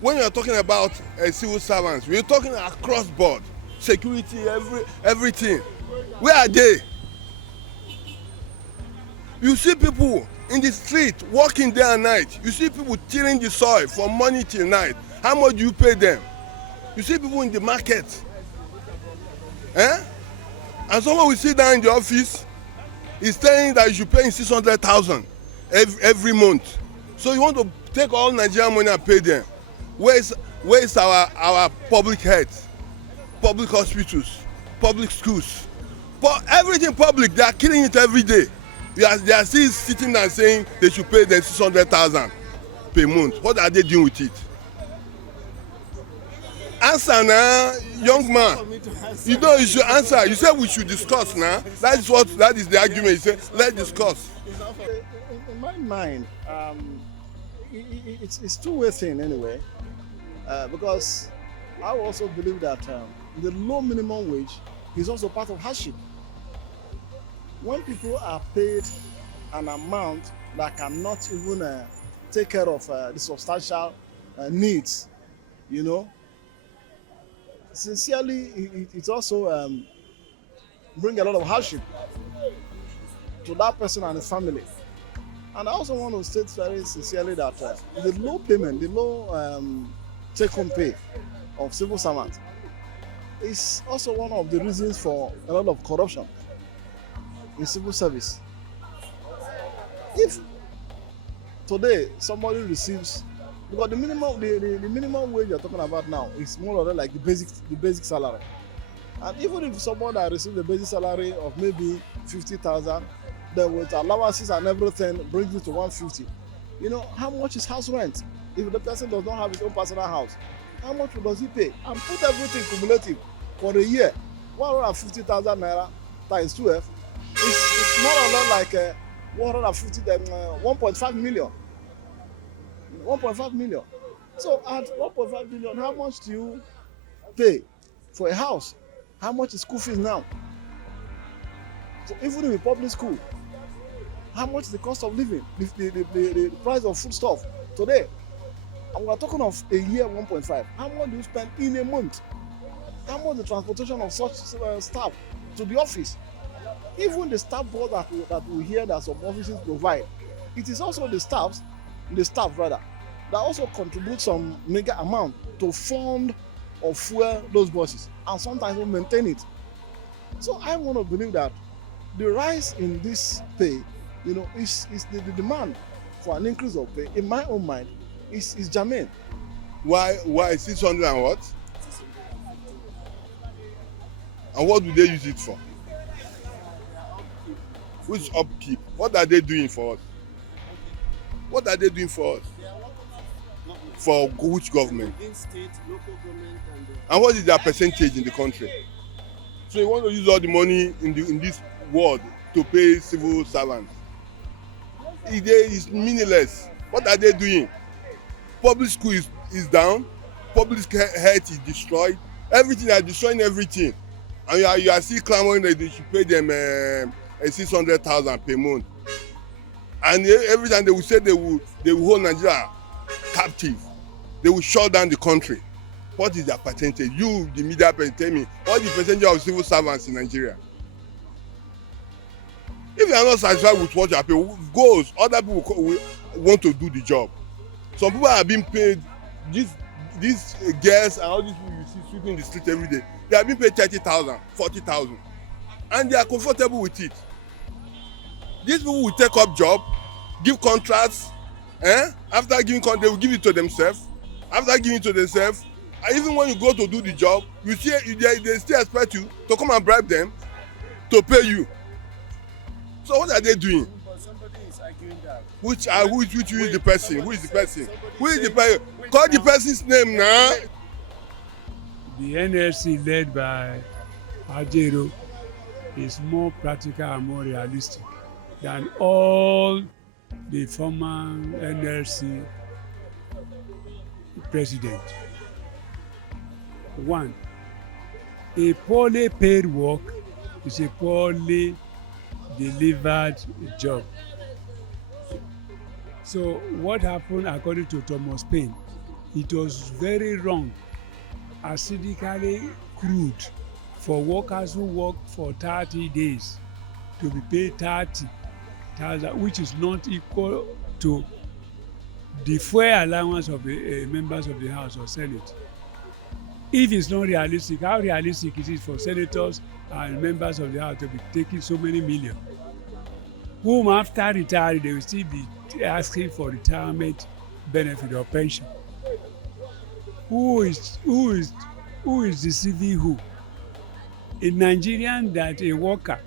When you're talking about civil servants, we're talking across board, security, everything. Where are they? You see people in the street working day and night. You see people tilling the soil from morning till night. How much do you pay them? You see people in the market. Eh? And someone will sit down in the office, he's telling you that you should pay him 600,000 every month. So you want to take all Nigerian money and pay them. Where is our public health, public hospitals, public schools? Everything public, they are killing it every day. They are still sitting there saying they should pay them 600,000 per month. What are they doing with it? Answer now, young man. You know you should answer. You said we should discuss now. That is the argument. You say let's discuss. In my mind, it's two-way thing anyway, because I also believe that the low minimum wage is also part of hardship. When people are paid an amount that cannot even take care of the substantial needs, you know, sincerely, it also bring a lot of hardship to that person and his family. And I also want to state very sincerely that the low payment, the low take-home pay of civil servants is also one of the reasons for a lot of corruption in civil service. If today somebody receives, because the minimum wage you're talking about now is more or less like the basic salary. And even if somebody receives the basic salary of maybe 50,000, then with allowances and everything brings it to 150. You know, how much is house rent? If the person does not have his own personal house, how much does he pay? And put everything cumulative for a year, 150,000 naira times 12, it's more or less like 1.5 million. 1.5 million. So at 1.5 million, how much do you pay for a house? How much is school fees now? So even in a public school, how much is the cost of living, the price of foodstuff today? And we're talking of a year 1.5. How much do you spend in a month? How much the transportation of such staff to the office? Even the staff board that we hear that some offices provide, it is also the staff that also contribute some mega amount to fund or fuel those buses and sometimes will maintain it. So I want to believe that the rise in this pay, you know, is the demand for an increase of pay, in my own mind, is germane. Why 600 and what? And what do they use it for? Which upkeep? What are they doing for us? What are they doing for us? For which government? State, local government, and what is their percentage in the country? So you want to use all the money in this world to pay civil servants? It's meaningless. What are they doing? Public school is down. Public health is destroyed. Everything, they are destroying everything. And you are still clamoring that they should pay them 600,000 per month. And every time they will say they will hold Nigeria captive. They will shut down the country. What is their percentage? You, the media person, tell me, what is the percentage of civil servants in Nigeria? If you are not satisfied with what you are paid, goes, other people will want to do the job. Some people are being paid, these girls and all these people you see sweeping the street every day, they are being paid 30,000, 40,000. And they are comfortable with it. These people will take up job, give contracts, after giving contracts, they will give it to themselves. After giving it to themselves, and even when you go to do the job, you see they still expect you to come and bribe them to pay you. So what are they doing? But somebody is arguing that. Which is the person? Who is the person? Who is the person? Call the person's name now. The NLC led by Ajaero is more practical and more realistic than all the former NLC president. One, a poorly paid work is a poorly delivered job. So what happened according to Thomas Paine it was very wrong, acidically crude, for workers who work for 30 days to be paid 30,000, which is not equal to the fuel allowance of the members of the House or Senate. If it's not realistic, how realistic is it for senators and members of the House to be taking so many million? Whom after retiring, they will still be asking for retirement benefit or pension. Who is deceiving who? A Nigerian that a worker,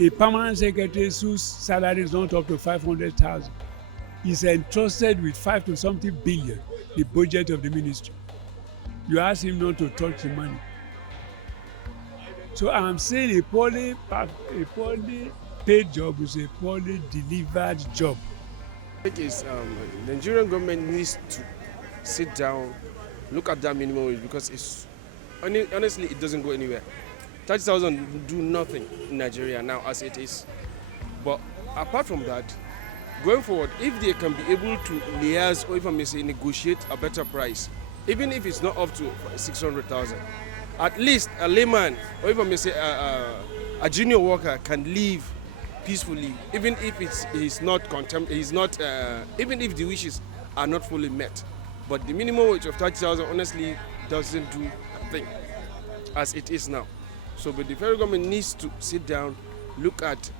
a permanent secretary whose salary is not up to 500,000, is entrusted with 5 to something billion, the budget of the ministry. You ask him not to touch the money. So I'm saying a poorly paid job is a poorly delivered job. I think the Nigerian government needs to sit down, look at that minimum wage, because it's honestly it doesn't go anywhere. 30,000 do nothing in Nigeria now as it is. But apart from that, going forward, if they can be able to liaise, or if I may say negotiate a better price, even if it's not up to 600,000, at least a layman, or if I may say a junior worker can live peacefully, even if even if the wishes are not fully met. But the minimum wage of 30,000 honestly doesn't do a thing as it is now. So, but the federal government needs to sit down, look at,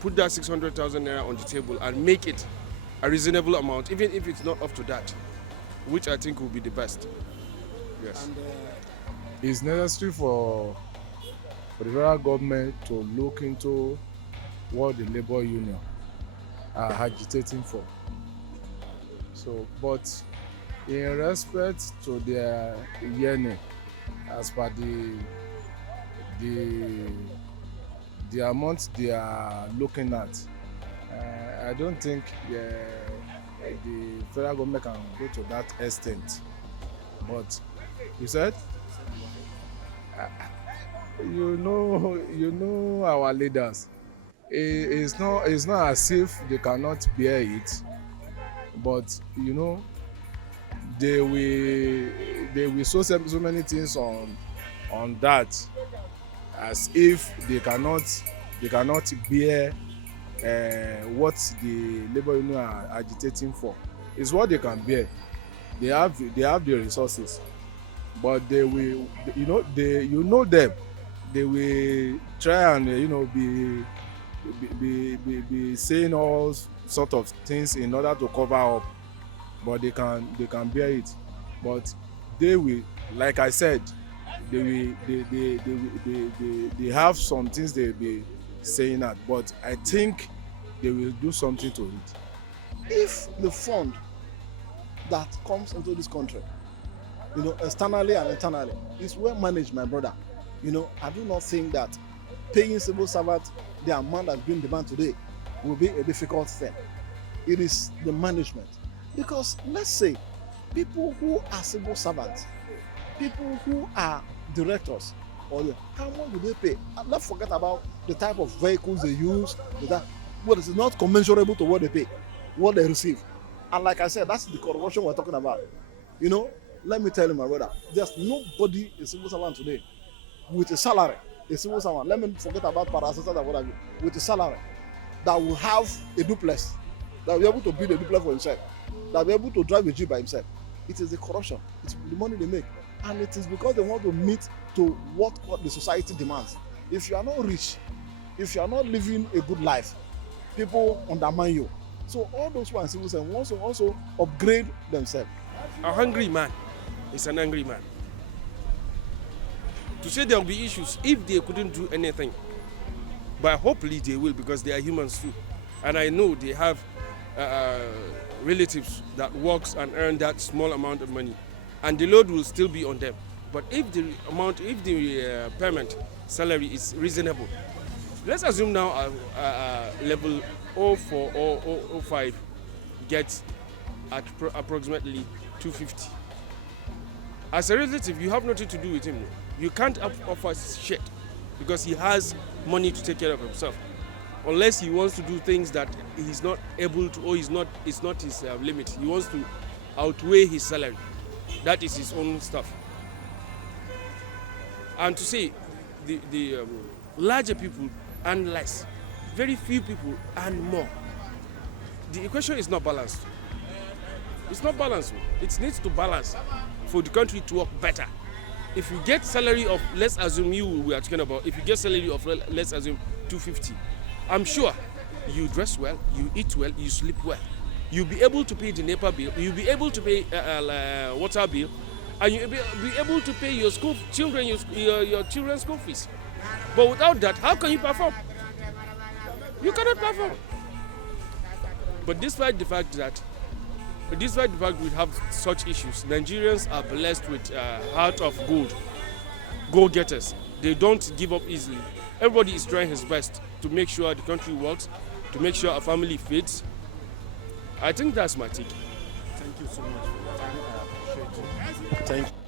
put that 600,000 naira on the table and make it a reasonable amount, even if it's not up to that, which I think will be the best. Yes. And it's necessary for the federal government to look into what the labor union are agitating for. So, but in respect to their yearning, as per the amount they are looking at, I don't think the federal government can go to that extent. But you said, you know our leaders. It's not as if they cannot bear it, but you know they will so many things on that, as if they cannot bear what the labor union are agitating for. It's what they can bear. They have the resources, but they will, them. They will try and be saying all sort of things in order to cover up, but they can bear it. But they will, like I said, they have some things they will be saying that, but I think they will do something to it. If the fund that comes into this country, externally and internally, is well managed, my brother, I do not think that paying civil servants the amount that's being demanded today will be a difficult thing. It is the management. Because let's say people who are civil servants, people who are directors, how much do they pay? And let's forget about the type of vehicles they use, what is not commensurable to what they pay, what they receive. And like I said, that's the corruption we're talking about. Let me tell you, my brother, there's nobody a civil servant today with a salary, a civil servant, let me forget about parastatals and what have you, with a salary that will have a duplex, that will be able to build a duplex for himself, that will be able to drive a jeep by himself. It is the corruption. It's the money they make. And it is because they want to meet to what the society demands. If you are not rich, if you are not living a good life, people undermine you. So all those who are in civil service want to also upgrade themselves. A hungry man is an angry man. To say there will be issues if they couldn't do anything, but hopefully they will, because they are humans too. And I know they have relatives that works and earn that small amount of money, and the load will still be on them. But if the payment salary is reasonable, let's assume now level 04 or 05 gets at approximately 250. As a relative, you have nothing to do with him. You can't offer shit because he has money to take care of himself, unless he wants to do things that he's not able to, or it's not his limit. He wants to outweigh his salary. That is his own stuff. And to say the larger people earn less, very few people earn more. The equation is not balanced. It's not balanced. It needs to balance for the country to work better. If you get salary of, let's assume we are talking about, if you get salary of, let's assume 250, I'm sure you dress well, you eat well, you sleep well. You'll be able to pay the NEPA bill, you'll be able to pay water bill, and you'll be able to pay your your children's school fees. But without that, how can you perform? You cannot perform. But despite the fact that we have such issues, Nigerians are blessed with heart of gold, go-getters. They don't give up easily. Everybody is trying his best to make sure the country works, to make sure our family fits. I think that's my take. Thank you so much for your time. I appreciate it. Thank you.